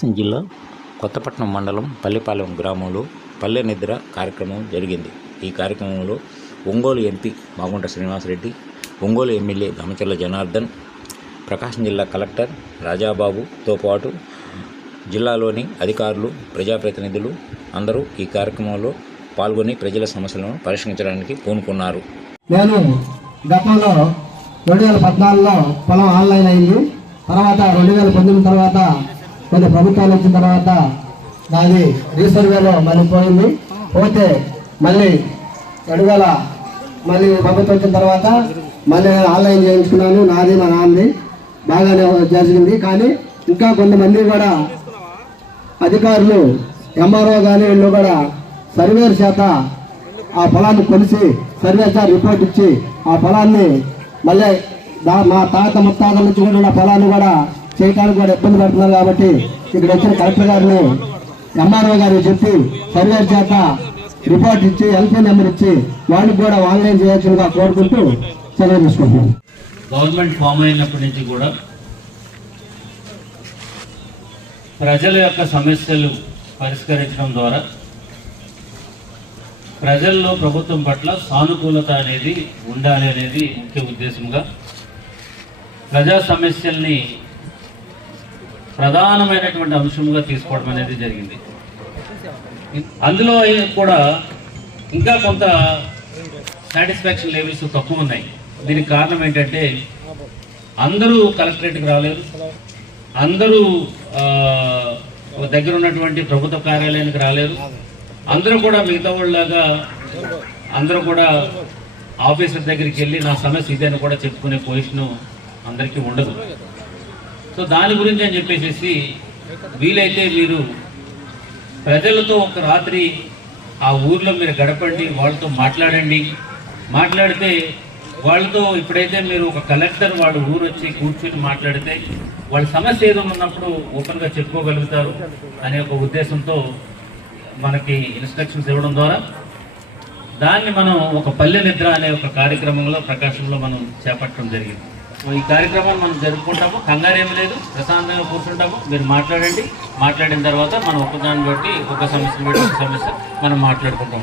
ప్రకాశం జిల్లా కొత్తపట్నం మండలం పల్లిపాలెం గ్రామంలో పల్లె నిద్ర కార్యక్రమం జరిగింది. ఈ కార్యక్రమంలో ఒంగోలు ఎంపీ మాగుంట శ్రీనివాసరెడ్డి, ఒంగోలు ఎమ్మెల్యే దామచర్ల జనార్దన్, ప్రకాశం జిల్లా కలెక్టర్ రాజాబాబుతో పాటు జిల్లాలోని అధికారులు, ప్రజాప్రతినిధులు అందరూ ఈ కార్యక్రమంలో పాల్గొని ప్రజల సమస్యలను పరిష్కరించడానికి పూనుకున్నారు. నేను గతంలో 2014లో పొలం ఆన్లైన్ అయింది. తర్వాత 2019 తర్వాత కొన్ని ప్రభుత్వాలు వచ్చిన తర్వాత నాది రీసర్వేలో మళ్ళీ పోయింది. పోతే మళ్ళీ 2000 మళ్ళీ ప్రభుత్వం వచ్చిన తర్వాత మళ్ళీ నేను ఆన్లైన్ చేయించుకున్నాను. నాది మా నాన్నది బాగానే జరిగింది. కానీ ఇంకా కొంతమంది కూడా అధికారులు ఎంఆర్ఓ కానీ వీళ్ళు కూడా సర్వేర్ చేత ఆ పొలాన్ని కొలిసి సర్వేర్ చేత రిపోర్ట్ ఇచ్చి ఆ పొలాన్ని మళ్ళీ మా తాత ముత్తాతల నుంచి కూడా పొలాన్ని కూడా చేయడానికి కూడా ఇబ్బంది పడుతున్నారు. కాబట్టి ఇక్కడ వచ్చిన కలెక్టర్ గారిని ఎంఆర్ఓ గారికి చెప్పి సర్వేర్ చేత రిపోర్ట్ ఇచ్చి ఎల్పీ నెంబర్ ఇచ్చి వాళ్ళకి కూడా ఆన్లైన్ చేయొచ్చుగా కోరుకుంటూ సెలవు తీసుకుంటున్నాను. గవర్నమెంట్ ఫామ్ అయినప్పటి నుంచి కూడా ప్రజల యొక్క సమస్యలు పరిష్కరించడం ద్వారా ప్రజల్లో ప్రభుత్వం పట్ల సానుకూలత అనేది ఉండాలి అనేది ముఖ్య ఉద్దేశంగా ప్రజా సమస్యల్ని ప్రధానమైనటువంటి అంశంగా తీసుకోవడం అనేది జరిగింది. అందులో కూడా ఇంకా కొంత సాటిస్ఫాక్షన్ లెవెల్స్ తక్కువ ఉన్నాయి. దీనికి కారణం ఏంటంటే అందరూ కలెక్టరేట్కి రాలేరు, అందరూ దగ్గర ఉన్నటువంటి ప్రభుత్వ కార్యాలయానికి రాలేరు, అందరూ కూడా మిగతా వాళ్ళలాగా అందరూ కూడా ఆఫీసర్ దగ్గరికి వెళ్ళి నా సమస్య ఇదేని కూడా చెప్పుకునే పొజిషను అందరికీ ఉండదు. సో దాని గురించి అని చెప్పేసి వీలైతే మీరు ప్రజలతో ఒక రాత్రి ఆ ఊర్లో మీరు గడపండి, వాళ్ళతో మాట్లాడండి. మాట్లాడితే వాళ్ళతో ఇప్పుడైతే మీరు ఒక కలెక్టర్ వాడు ఊరు వచ్చి కూర్చొని మాట్లాడితే వాళ్ళ సమస్య ఏదో ఉన్నప్పుడు ఓపెన్గా చెప్పుకోగలుగుతారు అనే ఒక ఉద్దేశంతో మనకి ఇన్స్ట్రక్షన్స్ ఇవ్వడం ద్వారా దాన్ని మనం ఒక పల్లె నిద్ర అనే ఒక కార్యక్రమంలో ప్రకాశంలో మనం చేపట్టడం జరిగింది. ఈ కార్యక్రమాన్ని మనం జరుపుకుంటాము, కంగారు ఏమి లేదు, ప్రశాంతంగా కూర్చుంటాము. మీరు మాట్లాడండి, మాట్లాడిన తర్వాత మనం ఒకదాన్ని బట్టి ఒక సమస్యను బట్టి ఒక సమస్య మనం మాట్లాడుకుంటాం.